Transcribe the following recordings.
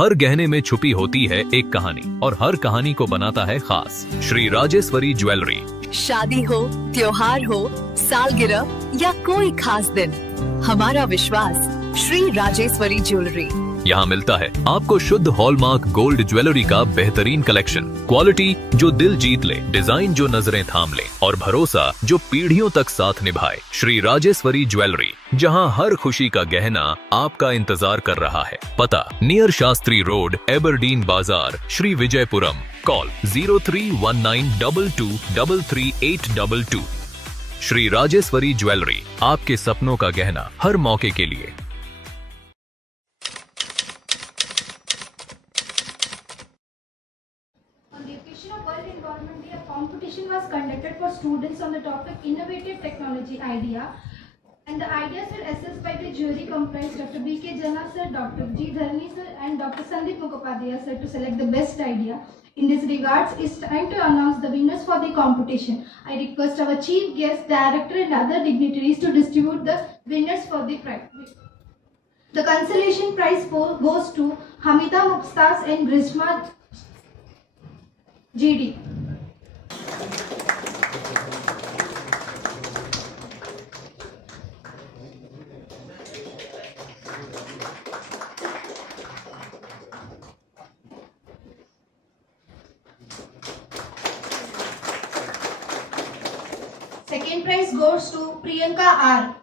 हर गहने में छुपी होती है एक कहानी और हर कहानी को बनाता है खास। श्री राजेश्वरी ज्वेलरी। शादी हो, त्योहार हो, सालगिरह या कोई खास दिन, हमारा विश्वास श्री राजेश्वरी ज्वेलरी। यहाँ मिलता है आपको शुद्ध हॉलमार्क गोल्ड ज्वेलरी का बेहतरीन कलेक्शन, क्वालिटी जो दिल जीत ले, डिजाइन जो नजरें थाम ले और भरोसा जो पीढ़ियों तक साथ निभाए। श्री राजेश्वरी ज्वेलरी, जहाँ हर खुशी का गहना आपका इंतजार कर रहा है। पता नियर शास्त्री रोड, एबरडीन बाजार, श्री विजयपुरम। कॉल 031922333822। श्री राजेश्वरी ज्वेलरी, आपके सपनों का गहना हर मौके के लिए। On the occasion of World Environment Day, a competition was conducted for students on the topic Innovative Technology Idea, and the ideas were assessed by the jury comprised Dr. B.K. Jana sir, Dr. G. Dharni sir and Dr. Sandeep Mukhopadhyay sir to select the best idea. In this regards, it's time to announce the winners for the competition. I request our chief guest, director and other dignitaries to distribute the winners for the prize. The consolation prize goes to Hamida Mubstaz and Grishma GD. Second prize goes to Priyanka R.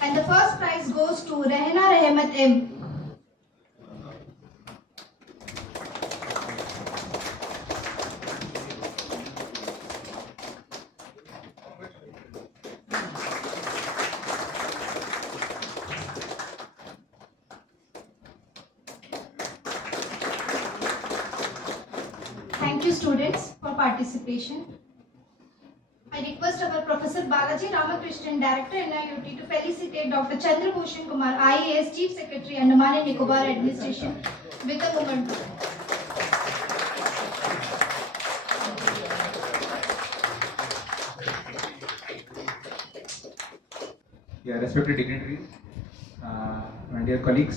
And the first prize goes to Rehna Rehmat M. Thank you students for participation. I request our Professor Balaji Ramakrishnan, Director NIOT, to felicitate Dr. Chandra Bhushan Kumar, IAS, Chief Secretary, Andaman and Nicobar Administration, with a moment. Yeah, respected dignitaries, my dear colleagues,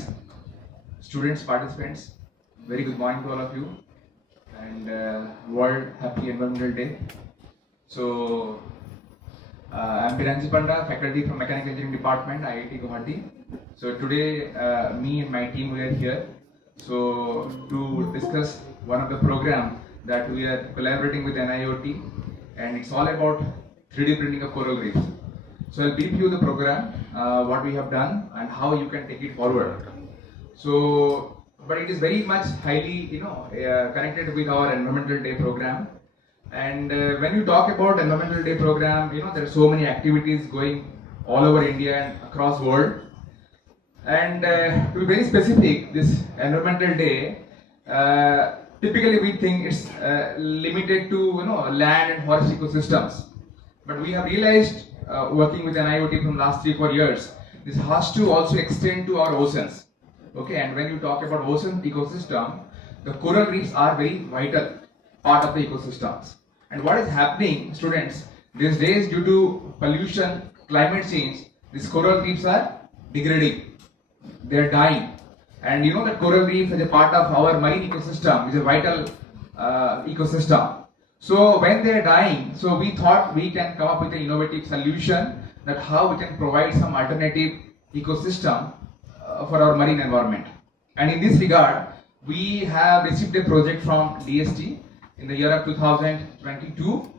students, participants, very good morning to all of you, and World Happy Environmental Day. So, I'm Piranji Panda, faculty from Mechanical Engineering Department, IIT Guwahati. So today, me and my team we are here. So to discuss one of the program that we are collaborating with NIOT, and it's all about 3D printing of coral reefs. So I'll brief you the program, what we have done, and how you can take it forward. So, but it is very much highly, connected with our Environmental Day program. And when you talk about Environmental Day program, there are so many activities going all over India and across world. And to be very specific, this Environmental Day, typically we think it's limited to land and forest ecosystems. But we have realized, working with NIOT from last 3-4 years, this has to also extend to our oceans. Okay, and when you talk about ocean ecosystem, the coral reefs are very vital part of the ecosystems. And what is happening, students, these days due to pollution, climate change, these coral reefs are degrading. They are dying. And you know that coral reef is a part of our marine ecosystem, is a vital ecosystem. So when they are dying, so we thought we can come up with an innovative solution that how we can provide some alternative ecosystem for our marine environment. And in this regard, we have received a project from DST in the year of 2022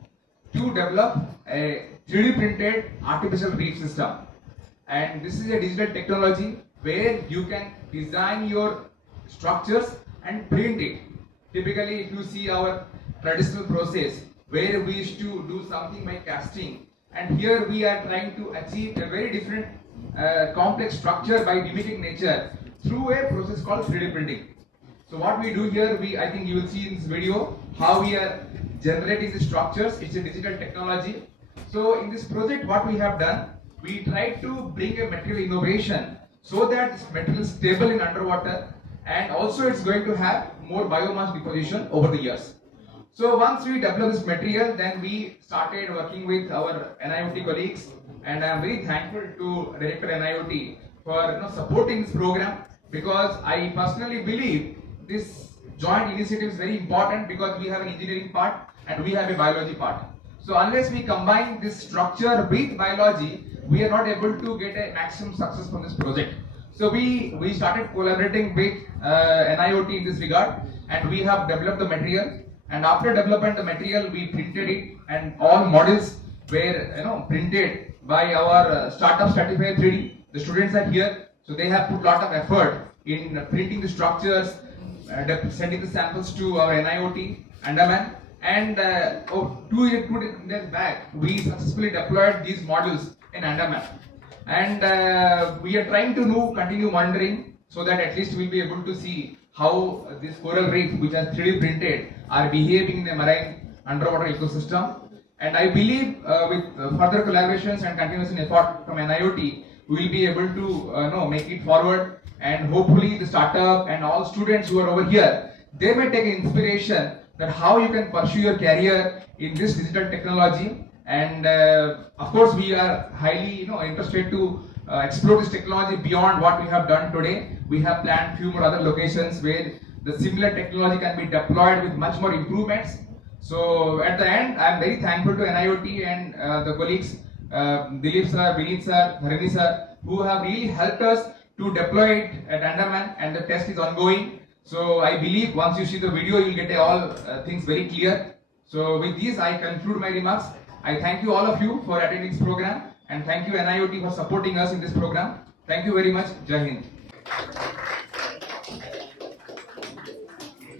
to develop a 3D printed artificial reef system. And this is a digital technology where you can design your structures and print it. Typically, if you see our traditional process where we used to do something by casting, and here we are trying to achieve a very different complex structure by mimicking nature through a process called 3D printing. So what we do here, I think you will see in this video how we are generating the structures. It's a digital technology. So in this project, what we have done, we tried to bring a material innovation so that this material is stable in underwater, and also it's going to have more biomass deposition over the years. So once we developed this material, then we started working with our NIOT colleagues, and I am very thankful to Director NIOT for supporting this program, because I personally believe this joint initiative is very important, because we have an engineering part and we have a biology part. So unless we combine this structure with biology, we are not able to get a maximum success from this project. So we started collaborating with NIOT in this regard, and we have developed the material. And after development the material, we printed it, and all models were printed by our startup Stratify 3D. The students are here, so they have put a lot of effort in printing the structures, sending the samples to our NIOT Andaman. And 2 years back, we successfully deployed these models in Andaman. And we are trying to continue monitoring, so that at least we'll be able to see how this coral reef, which are 3D printed, are behaving in the marine underwater ecosystem. And I believe with further collaborations and continuous effort from NIOT, we will be able to make it forward. And hopefully the startup and all students who are over here, they may take inspiration that how you can pursue your career in this digital technology. And of course we are highly interested to explore this technology beyond what we have done today. We have planned few more other locations where the similar technology can be deployed with much more improvements. So at the end, I am very thankful to NIOT and the colleagues, Dilip sir, Vineet sir, Harini sir, who have really helped us to deploy it at Andaman, and the test is ongoing. So I believe once you see the video, you will get all things very clear. So with this, I conclude my remarks. I thank you all of you for attending this program, and thank you NIOT for supporting us in this program. Thank you very much. Jai Hind.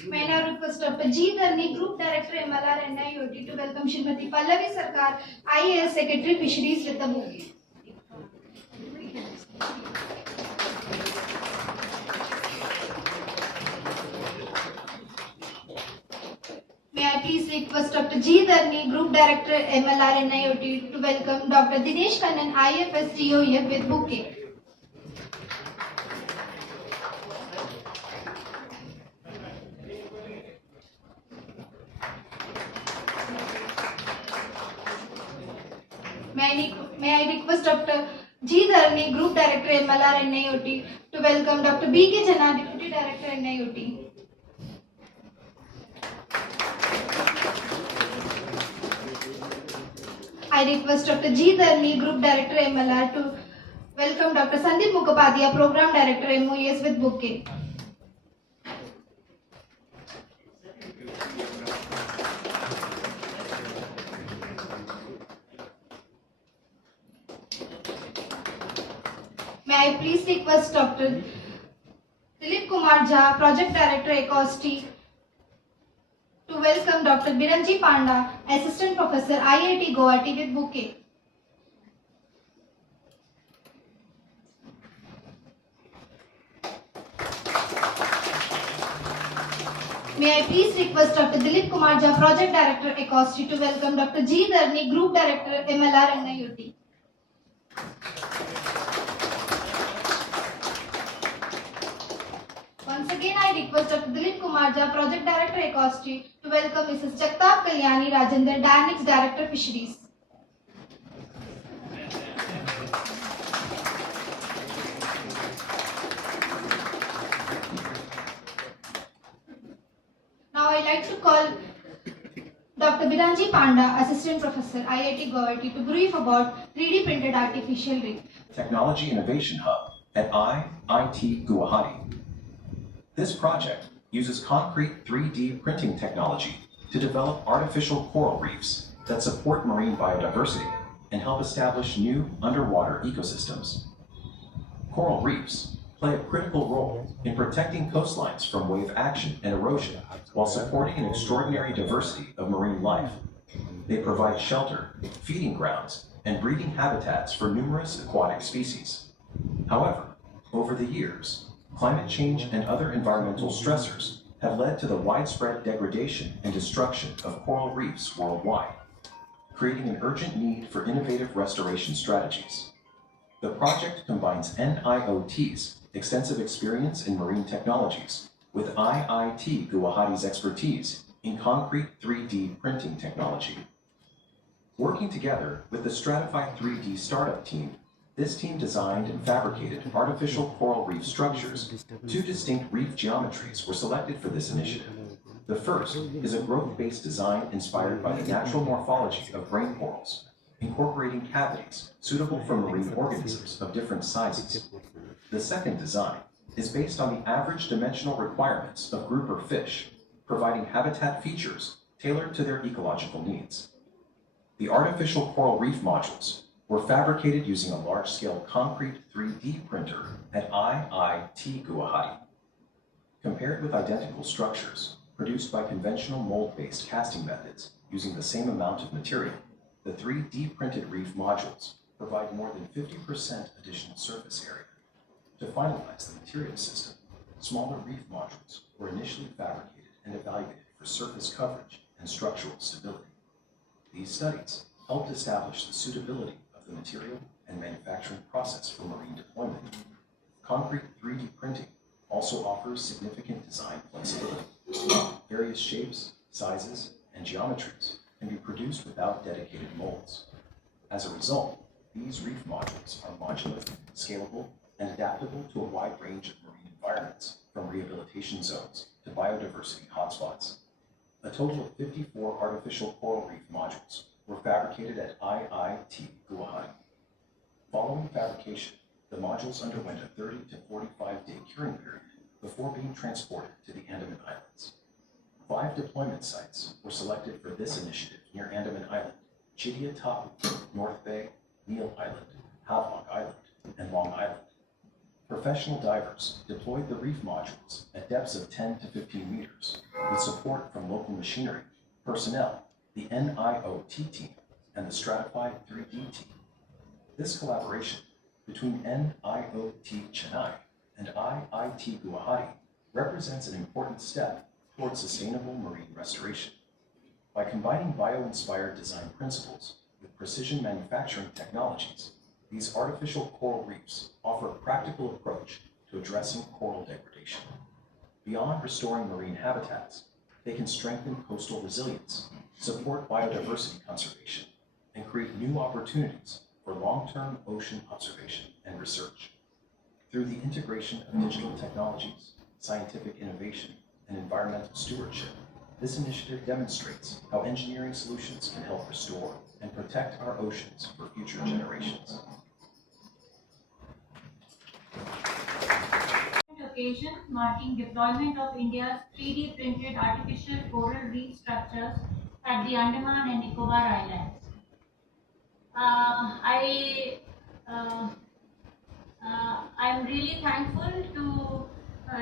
May I now request Dr. G. Dharni, Group Director MLR NIOT, to welcome Shrimati Pallavi Sarkar, IAS Secretary Fisheries, with the bouquet. May I please request Dr. G. Dharni, Group Director MLR NIOT, to welcome Dr. Dinesh Kannan, IFS GOEF, with bouquet. May I request Dr. G. Dharni, Group Director MLR NIOT, to welcome Dr. B.K. Jana, Deputy Director NIOT. I request Dr. G. Dharni, Group Director MLR, to welcome Dr. Sandeep Mukhopadhyay, Program Director MOES, with bouquet. May I please request Dr. Dilip Kumar Jha, Project Director Ecosty, to welcome Dr. Biranji Panda, Assistant Professor, IIT Guwahati, with bouquet. May I please request Dr. Dilip Kumar Jha, Project Director Ecosty, to welcome Dr. G. Dharni, Group Director MLR NIOT. Once again, I request Dr. Dilip Kumar Jha, Project Director Ecosty, to welcome Mrs. Jagtap Kalyani Rajendra, Dynamics Director Fisheries. Now I like to call Dr. Biranji Panda, Assistant Professor, IIT Guwahati, to brief about 3D printed artificial reef. Technology Innovation Hub at IIT Guwahati. This project uses concrete 3D printing technology to develop artificial coral reefs that support marine biodiversity and help establish new underwater ecosystems. Coral reefs play a critical role in protecting coastlines from wave action and erosion while supporting an extraordinary diversity of marine life. They provide shelter, feeding grounds, and breeding habitats for numerous aquatic species. However, over the years, climate change and other environmental stressors have led to the widespread degradation and destruction of coral reefs worldwide, creating an urgent need for innovative restoration strategies. The project combines NIOT's extensive experience in marine technologies with IIT Guwahati's expertise in concrete 3D printing technology. Working together with the Stratify 3D startup team, this team designed and fabricated artificial coral reef structures. Two distinct reef geometries were selected for this initiative. The first is a growth-based design inspired by the natural morphology of brain corals, incorporating cavities suitable for marine organisms of different sizes. The second design is based on the average dimensional requirements of grouper fish, providing habitat features tailored to their ecological needs. The artificial coral reef modules were fabricated using a large-scale concrete 3D printer at IIT Guwahati. Compared with identical structures produced by conventional mold-based casting methods using the same amount of material, the 3D printed reef modules provide more than 50% additional surface area. To finalize the material system, smaller reef modules were initially fabricated and evaluated for surface coverage and structural stability. These studies helped establish the suitability of the material and manufacturing process for marine deployment. Concrete 3D printing also offers significant design flexibility. Various shapes, sizes, and geometries can be produced without dedicated molds. As a result, these reef modules are modular, scalable, and adaptable to a wide range of marine environments, from rehabilitation zones to biodiversity hotspots. A total of 54 artificial coral reef modules were fabricated at IIT Guwahati. Following fabrication, the modules underwent a 30 to 45-day curing period before being transported to the Andaman Islands. 5 deployment sites were selected for this initiative near Andaman Island: Chidia Tapu, North Bay, Neil Island, Havelock Island, and Long Island. Professional divers deployed the reef modules at depths of 10 to 15 meters with support from local machinery, personnel, the NIOT team, and the Stratified 3D team. This collaboration between NIOT Chennai and IIT Guwahati represents an important step towards sustainable marine restoration. By combining bio-inspired design principles with precision manufacturing technologies, these artificial coral reefs offer a practical approach to addressing coral degradation. Beyond restoring marine habitats, they can strengthen coastal resilience, support biodiversity conservation, and create new opportunities for long-term ocean observation and research. Through the integration of digital technologies, scientific innovation, and environmental stewardship, this initiative demonstrates how engineering solutions can help restore and protect our oceans for future generations. Occasion marking deployment of India's 3D printed artificial coral reef structures at the Andaman and Nicobar Islands. I'm really thankful to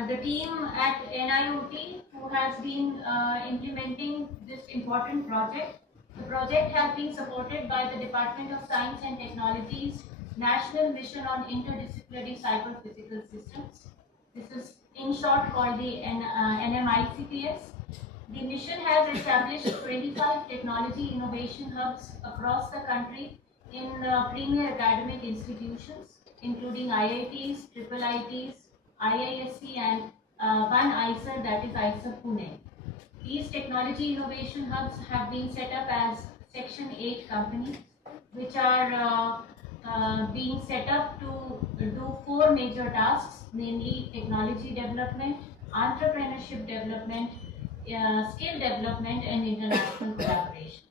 the team at NIOT who has been implementing this important project. The project has been supported by the Department of Science and Technology's National Mission on Interdisciplinary Cyber-Physical Systems. This is in short called the NMICPS. The mission has established 25 technology innovation hubs across the country in premier academic institutions, including IITs, IIITs, IISc, and one IISER, that is IISER Pune. These technology innovation hubs have been set up as Section 8 companies, which are being set up to do 4 major tasks, namely technology development, entrepreneurship development, skill development, and international collaborations.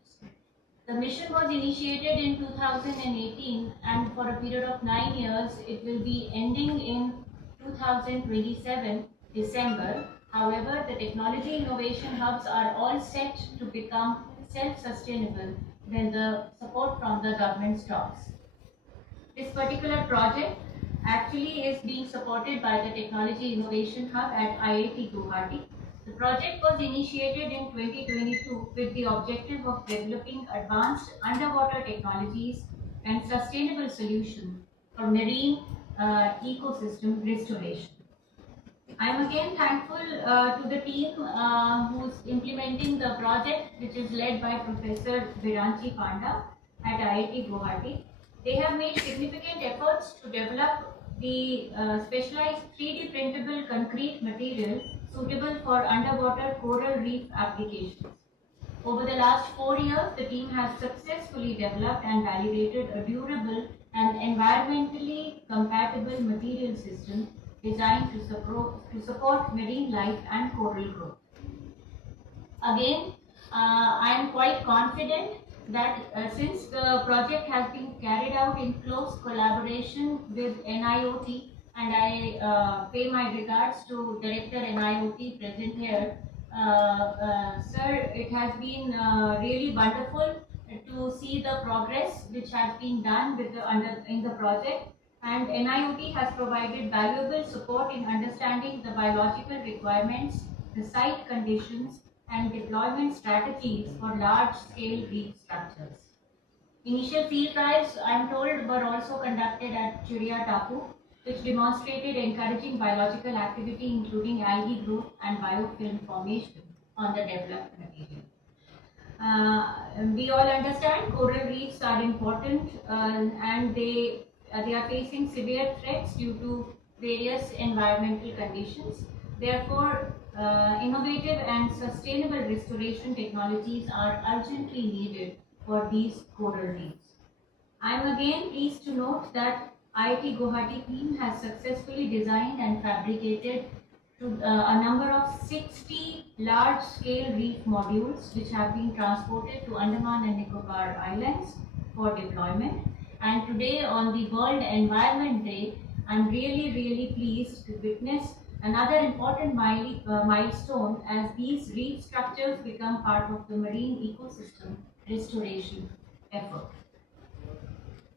The mission was initiated in 2018, and for a period of 9 years, it will be ending in 2027 December. However, the technology innovation hubs are all set to become self-sustainable when the support from the government stops. This particular project actually is being supported by the Technology Innovation Hub at IIT Guwahati. The project was initiated in 2022 with the objective of developing advanced underwater technologies and sustainable solutions for marine ecosystem restoration. I am again thankful to the team who is implementing the project, which is led by Professor Viranchi Panda at IIT Guwahati. They have made significant efforts to develop the specialized 3D printable concrete material suitable for underwater coral reef applications. Over the last 4 years, the team has successfully developed and validated a durable and environmentally compatible material system designed to support marine life and coral growth. Again, I am quite confident that since the project has been carried out in close collaboration with NIOT, and I pay my regards to Director NIOT present here, sir, it has been really wonderful to see the progress which has been done with in the project, and NIOT has provided valuable support in understanding the biological requirements, the site conditions, and deployment strategies for large-scale reef structures. Initial field trials, I am told, were also conducted at Chiria Tapu, which demonstrated encouraging biological activity including algae growth and biofilm formation on the developed material. We all understand coral reefs are important and they are facing severe threats due to various environmental conditions. Therefore, innovative and sustainable restoration technologies are urgently needed for these coral reefs. I am again pleased to note that IIT Guwahati team has successfully designed and fabricated a number of 60 large-scale reef modules which have been transported to Andaman and Nicobar Islands for deployment. And today on the World Environment Day, I am really pleased to witness another important milestone as these reef structures become part of the marine ecosystem restoration effort.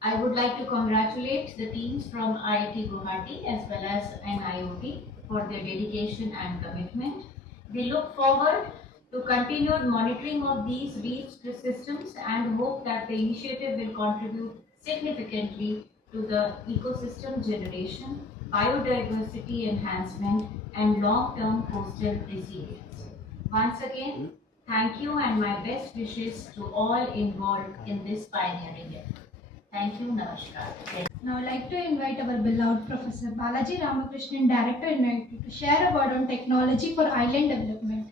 I would like to congratulate the teams from IIT Guwahati as well as NIOT for their dedication and commitment. We look forward to continued monitoring of these reef systems and hope that the initiative will contribute significantly to the ecosystem generation, biodiversity enhancement, and long-term coastal resilience. Once again, thank you and my best wishes to all involved in this pioneering effort. Thank you, Namaskar. Now I'd like to invite our beloved Professor Balaji Ramakrishnan, Director NIOT, to share a word on technology for island development.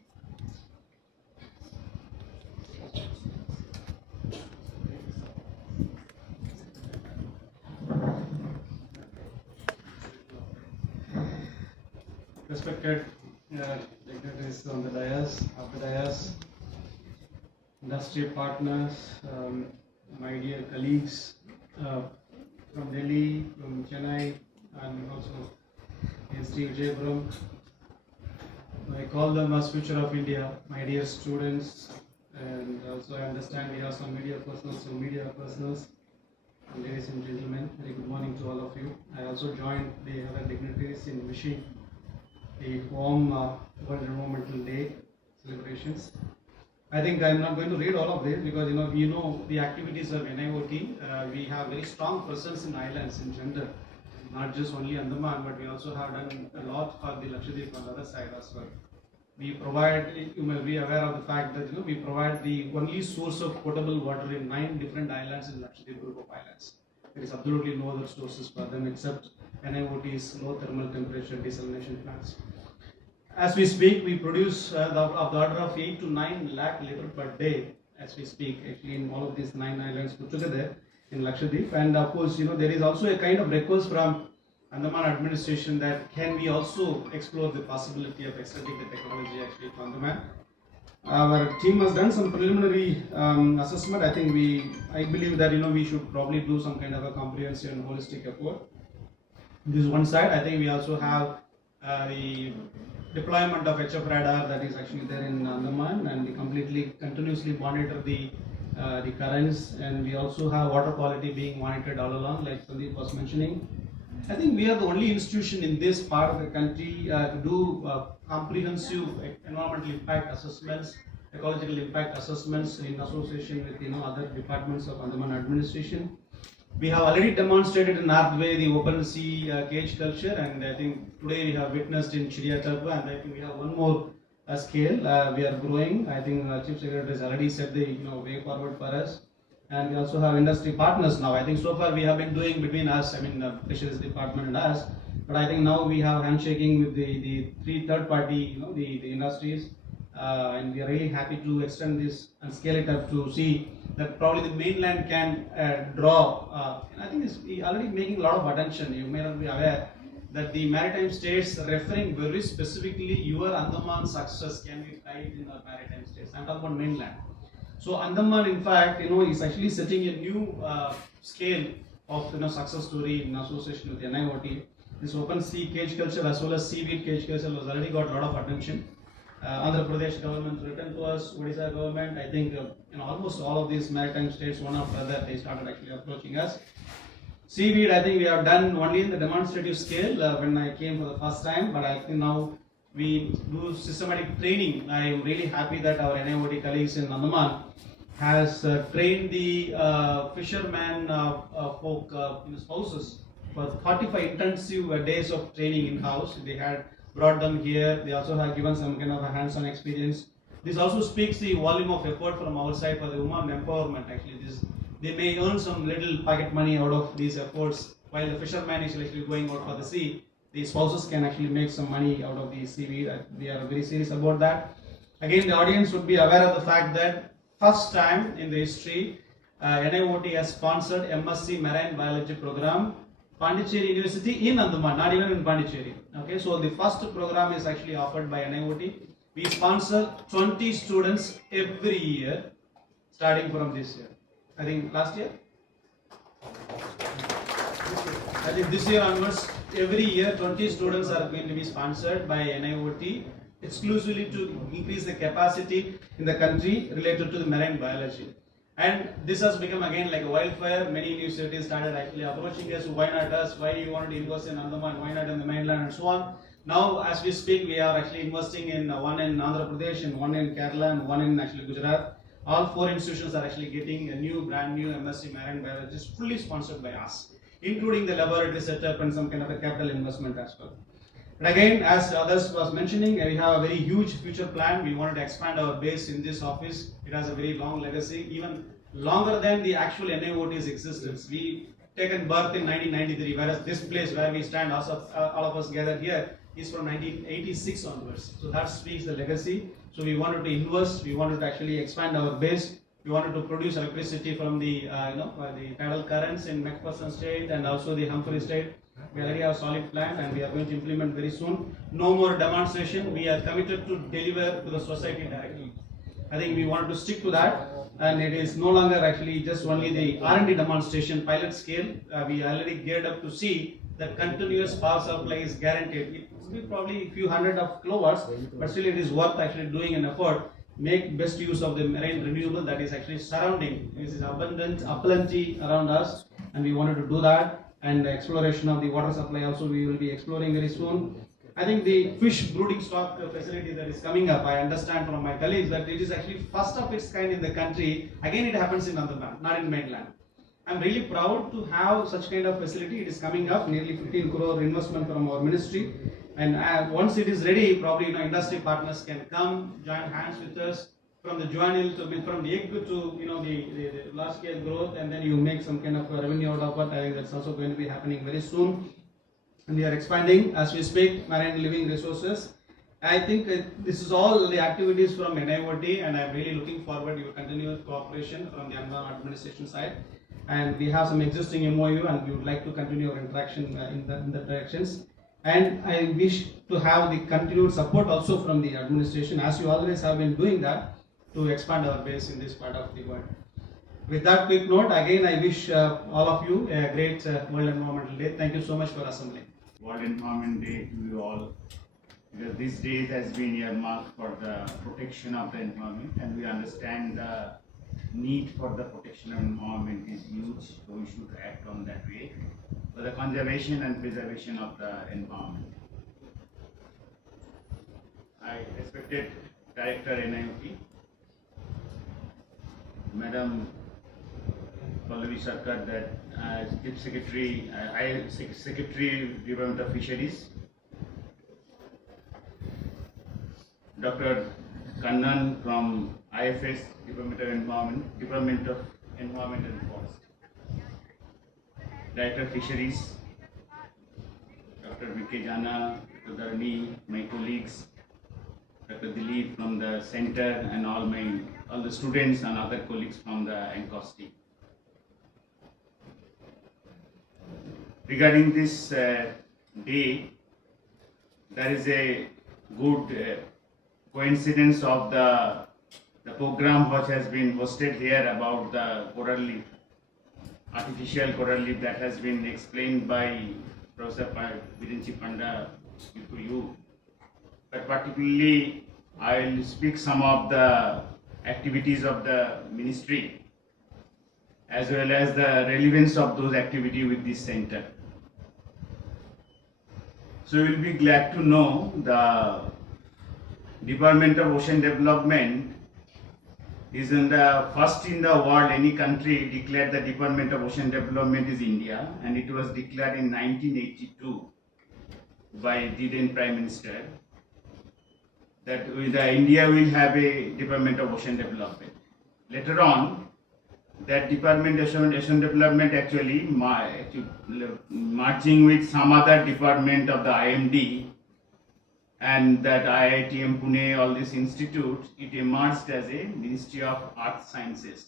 Respected dignitaries on the dais, industry partners, my dear colleagues from Delhi, from Chennai, and also ST Vijayapuram. I call them as future of India, my dear students, and also I understand we have some media personals, ladies and gentlemen, very good morning to all of you. I also joined the other dignitaries in wishing the warm World Environmental Day celebrations. I think I'm not going to read all of this because you know the activities of NIOT. We have very strong presence in islands in general, not just only Andaman, but we also have done a lot for the Lakshadweep on the other side as well. We provide, you may be aware of the fact that we provide the only source of potable water in 9 different islands in Lakshadweep group of islands. There is absolutely no other sources for them except NIOT's low thermal temperature desalination plants. As we speak, we produce of the order of 8 to 9 lakh liters per day as we speak, actually in all of these 9 islands put together in Lakshadweep. And of course, there is also a kind of request from Andaman administration that can we also explore the possibility of extending the technology actually to Andaman. Our team has done some preliminary assessment. I believe that we should probably do some kind of a comprehensive and holistic effort. This is one side. I think we also have the deployment of HF radar that is actually there in Andaman, and we completely continuously monitor the currents, and we also have water quality being monitored all along, like Sandeep was mentioning. I think we are the only institution in this part of the country to do comprehensive environmental impact assessments, ecological impact assessments in association with other departments of Andaman administration. We have already demonstrated in North Bay the open sea cage culture, and I think today we have witnessed in Chiria Tapu, and I think we have one more scale. We are growing. I think Chief Secretary has already set the way forward for us, and we also have industry partners now. I think so far we have been doing between us, the fisheries department and us, but I think now we have handshaking with the three third party, the industries, and we are really happy to extend this and scale it up to see that probably the mainland can draw. I think it's already making a lot of attention. You may not be aware that the maritime states referring very specifically your Andaman success can be tied in our maritime states. I'm talking about mainland. So Andaman, in fact, is actually setting a new scale of success story in association with NIOT. This open sea cage culture as well as seaweed cage culture has already got a lot of attention. Andhra Pradesh government written to us, Odisha government. I think almost all of these maritime states, one after other, they started actually approaching us. Seaweed, I think we have done only in the demonstrative scale when I came for the first time, but I think now we do systematic training. I am really happy that our NIOT colleagues in Andaman has trained the fishermen folk spouses for 45 intensive days of training in-house. They had brought them here. They also have given some kind of a hands-on experience. This also speaks the volume of effort from our side for the women empowerment. Actually, they may earn some little pocket money out of these efforts while the fisherman is actually going out for the sea. The spouses can actually make some money out of the seaweed. We are very serious about that. Again, the audience would be aware of the fact that first time in the history, NIOT has sponsored MSc Marine Biology program, Pondicherry University in Andaman, not even in Pondicherry. Okay, so the first program is actually offered by NIOT. We sponsor 20 students every year, starting from this year. I think last year? I think this year onwards, every year 20 students are going to be sponsored by NIOT exclusively to increase the capacity in the country related to the marine biology. And this has become again like a wildfire. Many universities started actually approaching us. Why not us? Why do you want to invest in Andaman? Why not in the mainland and so on? Now, as we speak, we are actually investing in one in Andhra Pradesh, and one in Kerala, and one in actually Gujarat. All 4 institutions are actually getting a brand new MSc Marine Biology fully sponsored by us, including the laboratory setup and some kind of a capital investment as well. And again, as others was mentioning, we have a very huge future plan. We wanted to expand our base in this office. It has a very long legacy, even longer than the actual NIOT's existence. We taken birth in 1993, whereas this place where we stand, all of us gathered here, is from 1986 onwards. So that speaks the legacy. So we wanted to invest. We wanted to actually expand our base. We wanted to produce electricity from the the tidal currents in McPherson State and also the Humphrey State. We already have a solid plan and we are going to implement very soon. No more demonstration. We are committed to deliver to the society directly. I think we wanted to stick to that, and it is no longer actually just only the R&D demonstration pilot scale. We already geared up to see that continuous power supply is guaranteed. It will be probably a few hundred of kilowatts, but still it is worth actually doing an effort. Make best use of the marine renewable that is actually surrounding. This is abundant, plenty around us, and we wanted to do that. And the exploration of the water supply also we will be exploring very soon. I think the fish brooding stock facility that is coming up, I understand from my colleagues that it is actually first of its kind in the country. Again, it happens in Andaman, not in mainland. I'm really proud to have such kind of facility. It is coming up, nearly 15 crore investment from our ministry. And once it is ready, probably industry partners can come, join hands with us from the juvenile to from the egg to the large scale growth, and then you make some kind of revenue out of it. I think that's also going to be happening very soon. And we are expanding as we speak marine living resources. I think this is all the activities from NIOT, and I'm really looking forward to your continued cooperation from the Andamans administration side. And we have some existing MOU, and we would like to continue our interaction in the directions. And I wish to have the continued support also from the administration, as you always have been doing that, to expand our base in this part of the world. With that quick note, again I wish all of you a great World Environmental Day. Thank you so much for assembling. World Environment Day to you all, because this day has been earmarked for the protection of the environment, and we understand the need for the protection of environment is huge, so we should act on that way for the conservation and preservation of the environment. I respected Director NIOT, Madam Pallavi Sarkar, that as Chief Secretary, Secretary Department of Fisheries, Dr. Kannan from IFS, Department of Environment, Department of Environment and Forest. Director Fisheries, Dr. V.K. Jana, Dr. Dharani, my colleagues, Dr. Dilip from the center, and all the students and other colleagues from the NCOS team. Regarding this day, there is a good coincidence of the program which has been hosted here about the coral reef, artificial coral reef, that has been explained by Professor Virenchi Panda to you. But particularly, I will speak some of the activities of the ministry as well as the relevance of those activities with this center. So you will be glad to know the Department of Ocean Development is in the first in the world, any country declared the Department of Ocean Development is India, and it was declared in 1982 by the then Prime Minister that India will have a Department of Ocean Development. Later on, that Department of Ocean Development actually merging with some other department of the IMD and that IITM Pune, all these institutes, it emerged as a Ministry of Earth Sciences.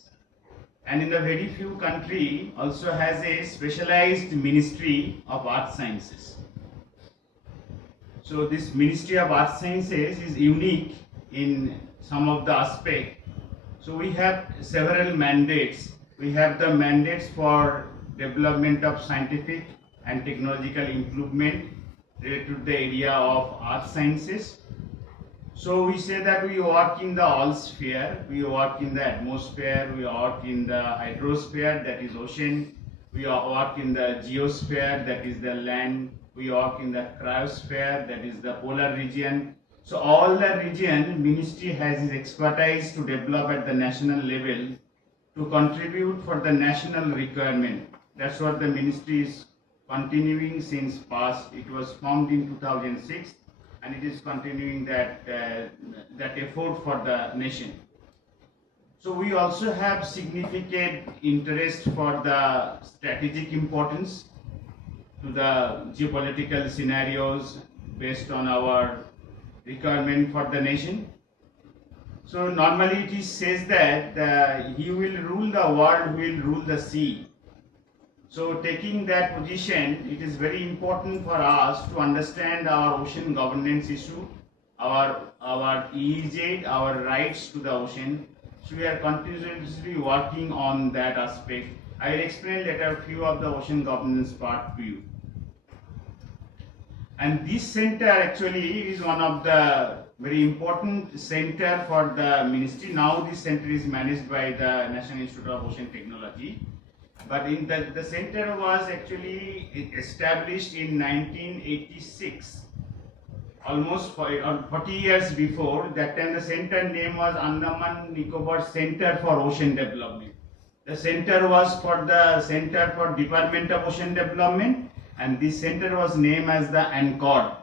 And in the very few country also has a specialized Ministry of Earth Sciences. So this Ministry of Earth Sciences is unique in some of the aspects. So we have several mandates. We have the mandates for development of scientific and technological improvement related to the area of earth sciences. So we say that we work in the all sphere, we work in the atmosphere, we work in the hydrosphere, that is ocean, we work in the geosphere, that is the land, we work in the cryosphere, that is the polar region. So all the region, ministry has its expertise to develop at the national level to contribute for the national requirement. That's what the ministry is continuing since past. It was formed in 2006 and it is continuing that effort for the nation. So we also have significant interest for the strategic importance to the geopolitical scenarios based on our requirement for the nation. So normally it is says that he will rule the world, who will rule the sea. So taking that position, it is very important for us to understand our ocean governance issue, our EEZ, our rights to the ocean. So we are continuously working on that aspect. I will explain later a few of the ocean governance part to you. And this center actually is one of the very important center for the ministry. Now this center is managed by the National Institute of Ocean Technology. But in the center was actually established in 1986, almost 40 years before. That time the center name was Andaman Nicobar Center for Ocean Development. The center was for the Center for Department of Ocean Development, and this center was named as the NIOT.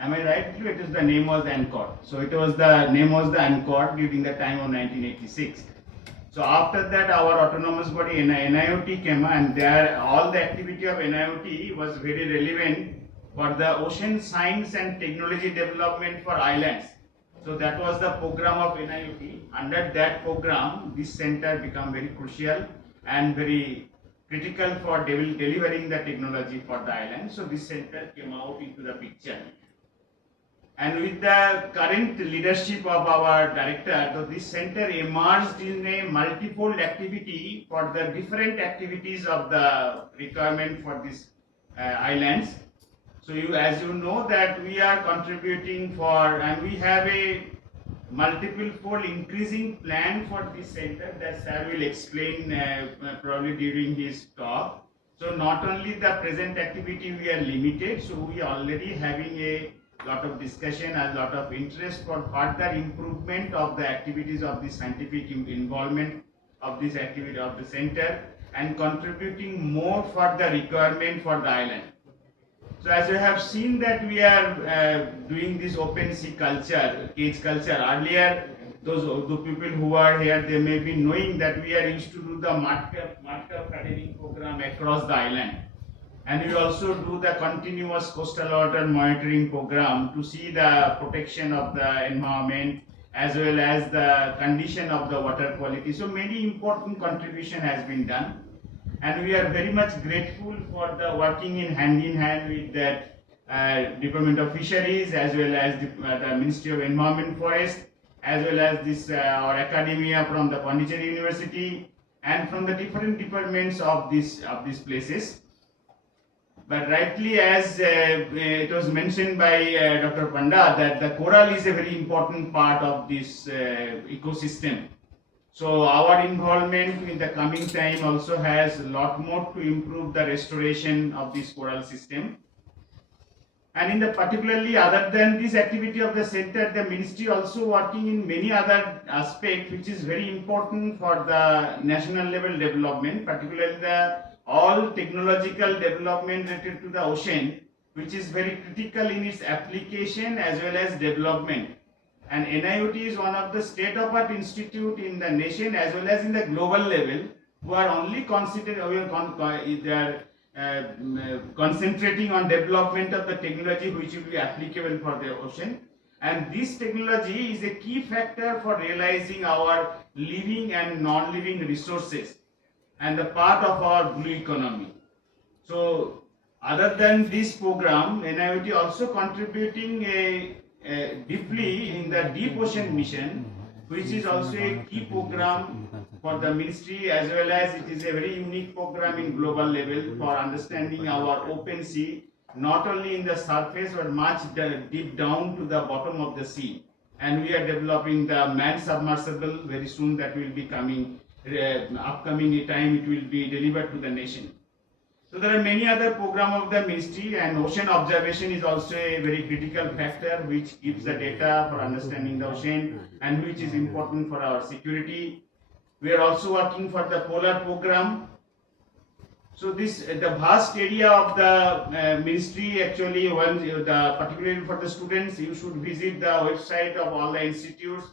Am I right? It is the name was NIOT. So it was the name was the NIOT during the time of 1986. So after that, our autonomous body NIOT came, and there all the activity of NIOT was very relevant for the ocean science and technology development for islands. So that was the program of NIOT. Under that program, this center became very crucial and very critical for delivering the technology for the island. So this center came out into the picture. And with the current leadership of our director, so this center emerged in a multifold activity for the different activities of the requirement for these islands. So as you know that we are contributing for, and we have a multiple fold increasing plan for this center that Sir will explain probably during his talk. So not only the present activity we are limited, so we are already having a lot of discussion and lot of interest for further improvement of the activities of the scientific involvement of this activity of the center and contributing more for the requirement for the island. So as you have seen that we are doing this open sea culture, cage culture. Earlier the people who are here, they may be knowing that we are used to do the mud cup hardening program across the island. And we also do the continuous coastal water monitoring program to see the protection of the environment as well as the condition of the water quality. So many important contribution has been done, and we are very much grateful for the working in hand with the Department of Fisheries as well as the Ministry of Environment Forest, as well as this our academia from the Pondicherry University and from the different departments of these places. But rightly, as it was mentioned by Dr. Panda, that the coral is a very important part of this ecosystem. So our involvement in the coming time also has a lot more to improve the restoration of this coral system. And in the particularly, other than this activity of the center, the ministry also working in many other aspects which is very important for the national level development, particularly the all technological development related to the ocean, which is very critical in its application as well as development. And NIOT is one of the state-of-art institute in the nation as well as in the global level, who are only concentrating on development of the technology which will be applicable for the ocean. And this technology is a key factor for realizing our living and non-living resources and the part of our blue economy. So other than this program, NIOT also contributing deeply in the deep ocean mission, which is also a key program for the ministry, as well as it is a very unique program in global level for understanding our open sea, not only in the surface but much deep down to the bottom of the sea. And we are developing the manned submersible very soon, that will be coming upcoming time, it will be delivered to the nation. So there are many other programs of the ministry, and ocean observation is also a very critical factor which gives the data for understanding the ocean and which is important for our security. We are also working for the polar program. So the vast area of the ministry, actually, particularly for the students, you should visit the website of all the institutes.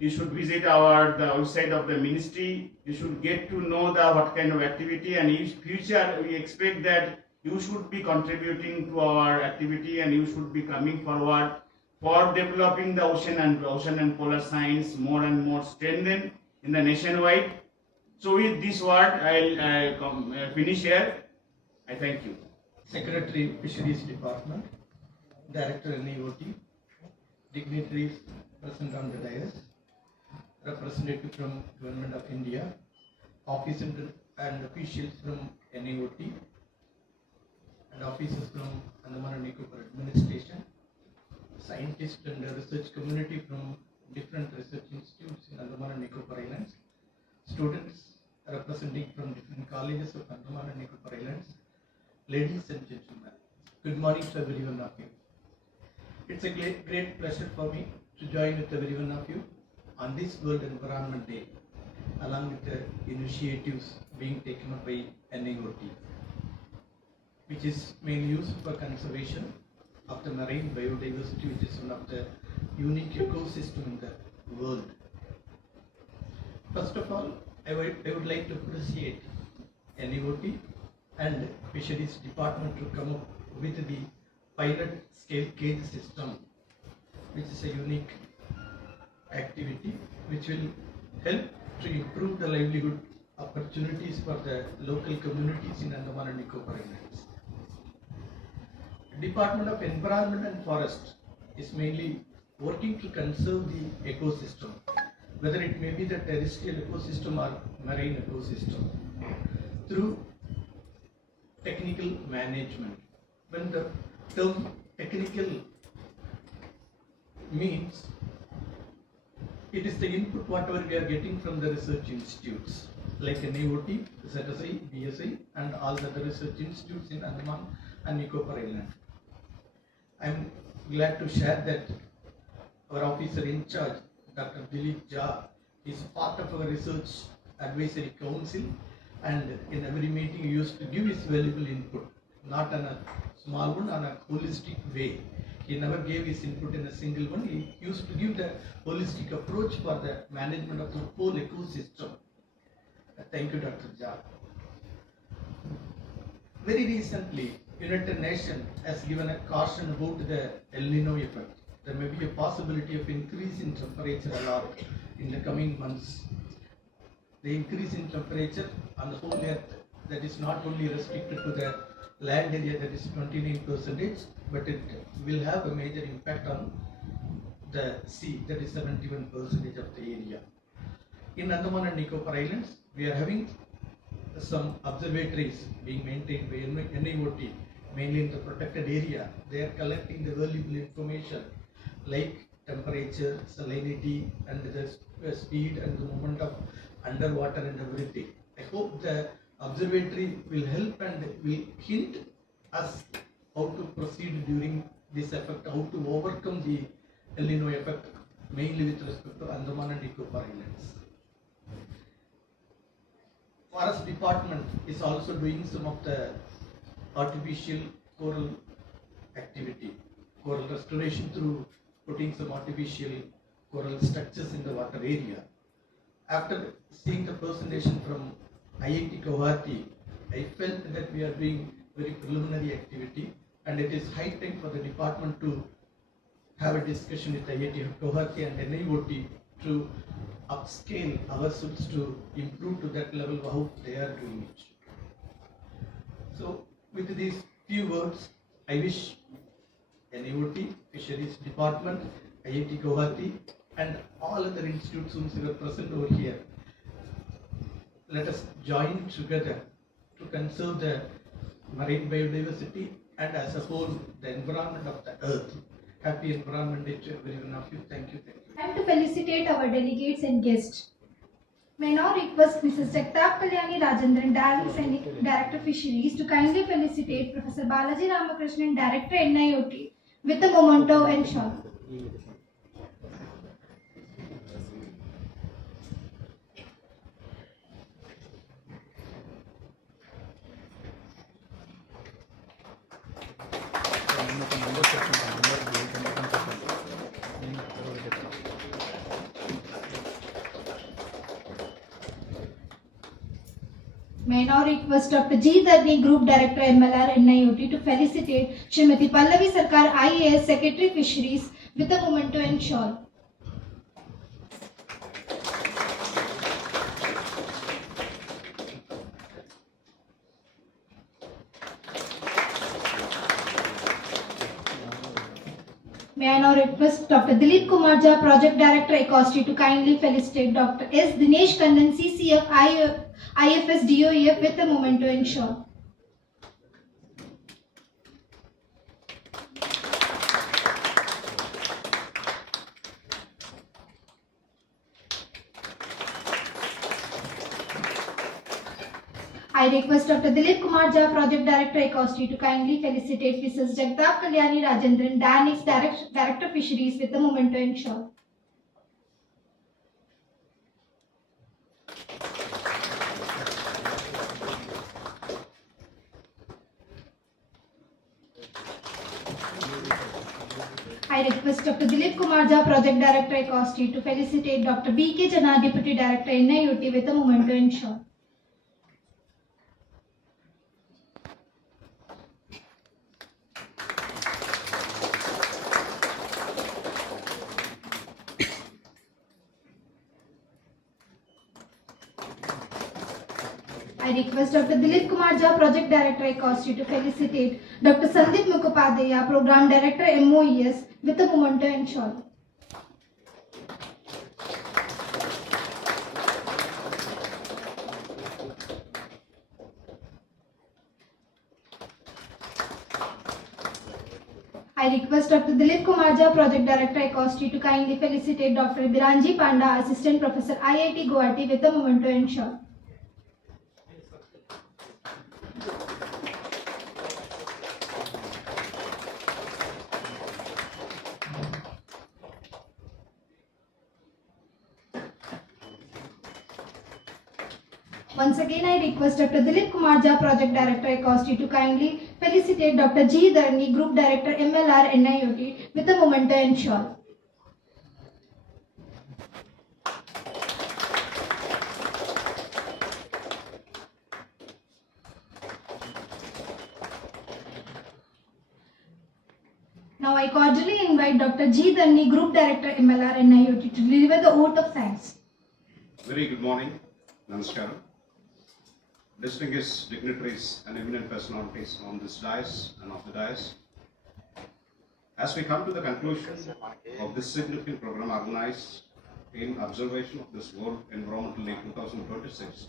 You should visit the website of the ministry. You should get to know what kind of activity, and in future we expect that you should be contributing to our activity and you should be coming forward for developing the ocean and polar science more and more strengthened in the nationwide. So with this word, I'll finish here. I thank you. Secretary Fisheries Department, Director NIOT, dignitaries present on the dais, representative from Government of India, officers and officials from NIOT, and officers from Andaman and Nicobar administration, scientists and the research community from different research institutes in Andaman and Nicobar Islands, students representing from different colleges of Andaman and Nicobar Islands, ladies and gentlemen, good morning to every one of you. It's a great pleasure for me to join with every one of you on this World Environment Day, along with the initiatives being taken up by NIOT, which is mainly used for conservation of the marine biodiversity, which is one of the unique ecosystem in the world. First of all, I would like to appreciate NIOT and Fisheries Department to come up with the pilot scale cage system, which is a unique activity which will help to improve the livelihood opportunities for the local communities in Andaman and Nicobar Islands. Department of Environment and Forest is mainly working to conserve the ecosystem, whether it may be the terrestrial ecosystem or marine ecosystem, through technical management. When the term technical means, it is the input whatever we are getting from the research institutes like NIOT, ZSI, BSI, and all the other research institutes in Andaman and Nicobar Island. I am glad to share that our officer in charge, Dr. Dilip Jha, is part of our research advisory council, and in every meeting he used to give his valuable input, not on a small one, on a holistic way. He never gave his input in a single one. He used to give the holistic approach for the management of the whole ecosystem. Thank you, Dr. Jha. Very recently, United Nations has given a caution about the El Nino effect. There may be a possibility of increase in temperature a lot in the coming months. The increase in temperature on the whole earth, that is not only restricted to the land area, that is 29%, but it will have a major impact on the sea, that is 71% of the area. In Andaman and Nicobar Islands, we are having some observatories being maintained by NIOT, mainly in the protected area. They are collecting the valuable information like temperature, salinity, and the speed and the movement of underwater and everything. I hope the observatory will help and will hint us how to proceed during this effect, how to overcome the El Nino effect, mainly with respect to Andaman and Nicobar Islands. Forest Department is also doing some of the artificial coral activity, coral restoration through putting some artificial coral structures in the water area. After seeing the presentation from IIT Guwahati, I felt that we are doing very preliminary activity, and it is high time for the department to have a discussion with IIT Guwahati and NIOT to upscale ourselves to improve to that level of how they are doing it. So with these few words, I wish NIOT, Fisheries Department, IIT Guwahati, and all other institutions who are present over here, let us join together to conserve the marine biodiversity and as a whole the environment of the earth. Happy Environment Day to every one of you. Thank you. And to felicitate our delegates and guests. May now request Mrs. Jagtap Kalyani Rajendran, Director Fisheries, to kindly felicitate Professor Balaji Ramakrishnan, Director NIOT, with a memento and shawl. May I now request Dr. G. Dharni, Group Director MLR NIOT, to felicitate Srimati Pallavi Sarkar, IAS, Secretary Fisheries, with a memento and shawl. May I now request Dr. Dilip Kumar Jha, Project Director Ecosti, to kindly felicitate Dr. S. Dinesh Kannan, CCF IFS DOEF, with a memento and shawl. I request Dr. Dilip Kumar Jha, Project Director Ecosti, to kindly felicitate Mrs. Jagtap Kalyani Rajendran, DANIX, Director Fisheries, with a memento and shawl. I request Dr. Dilip Kumar Jha, Project Director Ecosti, to felicitate Dr. B.K. Jana, Deputy Director NIOT, with a memento and shawl. I request Dr. Dilip Kumar Jha, Project Director Ecosti, to felicitate Dr. Sandeep Mukhopadhyay, Program Director MOES, with a memento and shawl. I request Dr. Dilip Kumar Jha, Project Director Ecosti, to kindly felicitate Dr. Biranji Panda, Assistant Professor IIT Guwahati, with a memento and shawl. Once again, I request Dr. Dilip Kumar Jha, Project Director, Ecosti, to kindly felicitate Dr. G. Dharni, Group Director, MLR, NIOT, with a memento and shawl. Now I cordially invite Dr. G. Dharni, Group Director, MLR, NIOT, to deliver the oath of science. Very good morning, Namaskaram. Distinguished dignitaries and eminent personalities on this dais and off the dais. As we come to the conclusion of this significant program organized in observation of this World Environmental Day 2026,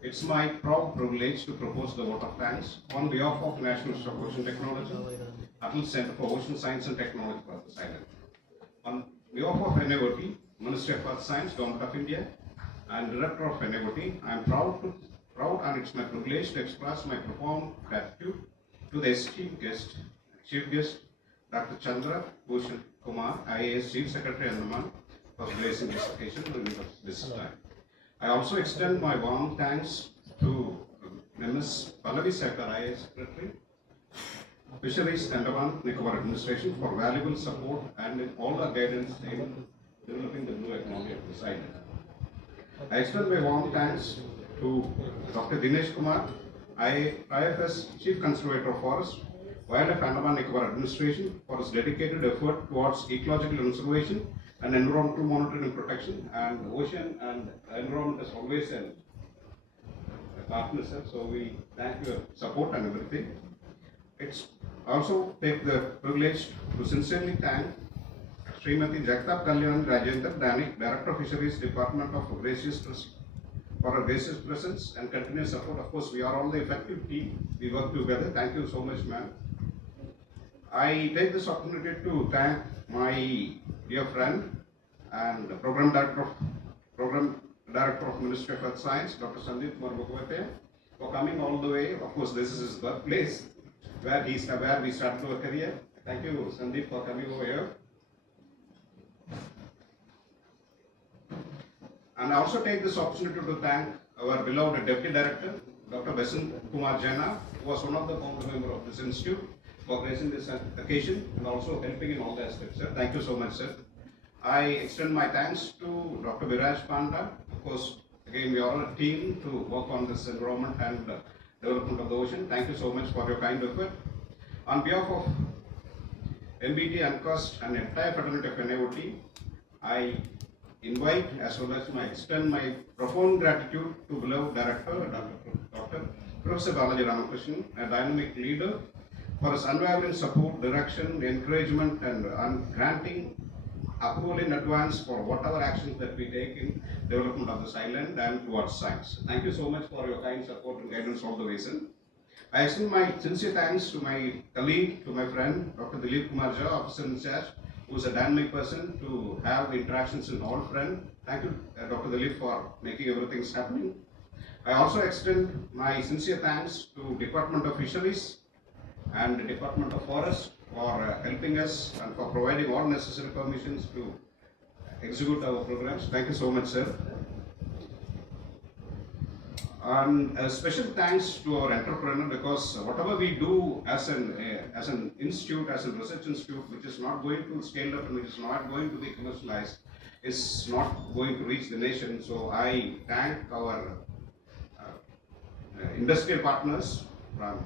it's my proud privilege to propose the vote of thanks on behalf of National Institute of Ocean Technology, Atal Center for Ocean Science and Technology for this island. On behalf of NIOT, Ministry of Earth Science, Government of India, and Director of NIOT, I am proud and it's my privilege to express my profound gratitude to the esteemed Chief Guest, Dr. Chandra Bhushan Kumar, IAS Chief Secretary Andaman, for gracing this occasion during this time. I also extend my warm thanks to Ms. Pallavi Sekar, IAS Secretary, Fisheries Andaman Nicobar Administration, for valuable support and in all our guidance in developing the blue economy of this island. I extend my warm thanks to Dr. Dinesh Kumar, IFS Chief Conservator of Forest, Wildlife Andaman Nicobar Administration, for his dedicated effort towards ecological conservation and environmental monitoring and protection. And the ocean and environment is always a partner, sir. So we thank your support and everything. It's also take the privilege to sincerely thank Srimati Jagtap Kalyan Rajendra Danik, Director of Fisheries Department, of for her gracious presence and continuous support. Of course, we are all the effective team. We work together. Thank you so much, ma'am. I take this opportunity to thank my dear friend and Program Director of Ministry of Earth Science, Dr. Sandeep Kumar Mukhwate, for coming all the way. Of course, this is his birthplace, where we started our career. Thank you, Sandeep, for coming over here. And I also take this opportunity to thank our beloved Deputy Director, Dr. Besant Kumar Jaina, who was one of the founder members of this institute, for gracing this occasion and also helping in all the aspects, sir. Thank you so much, sir. I extend my thanks to Dr. Viraj Panda. Of course, again, we are a team to work on this environment and development of the ocean. Thank you so much for your kind effort. On behalf of MBT, UNCOST and entire fraternity of NIOT, I invite as well as extend my profound gratitude to beloved Director, Dr. Professor Balaji Ramakrishnan, a dynamic leader, for his unwavering support, direction, encouragement, and granting approval in advance for whatever actions that we take in development of this island and towards science. Thank you so much for your kind support and guidance all the way, sir. I extend my sincere thanks to my colleague, to my friend, Dr. Dilip Kumar Jha, Officer in Charge, who is a dynamic person to have interactions in all front. Thank you, Dr. Dilip, for making everything happening. I also extend my sincere thanks to Department of Fisheries and the Department of Forest for helping us and for providing all necessary permissions to execute our programs. Thank you so much, sir. And a special thanks to our entrepreneur, because whatever we do as an institute, as a research institute, which is not going to scale up and which is not going to be commercialized, is not going to reach the nation. So I thank our industrial partners from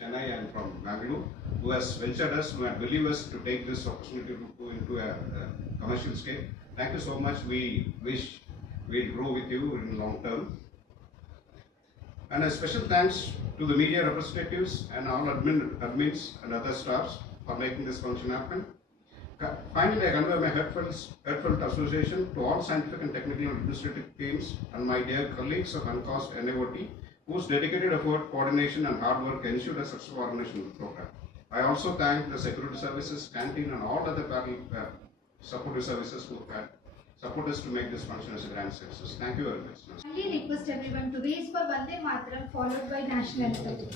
Chennai and from Bangalore, who has ventured us, who have believed us to take this opportunity to go into a commercial scale. Thank you so much. We wish we'll grow with you in long term. And a special thanks to the media representatives and all admins and other staffs for making this function happen. Finally, I convey my heartfelt association to all scientific and technical and administrative teams and my dear colleagues of UNCOST and NIOT, whose dedicated effort, coordination and hard work ensured a successful organization of the program. I also thank the security services, canteen and all other supportive services who have support us to make this function as a grand success. Thank you very much. I kindly request everyone to raise for Vande Mataram, followed by national anthem.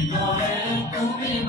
Noel, tu mi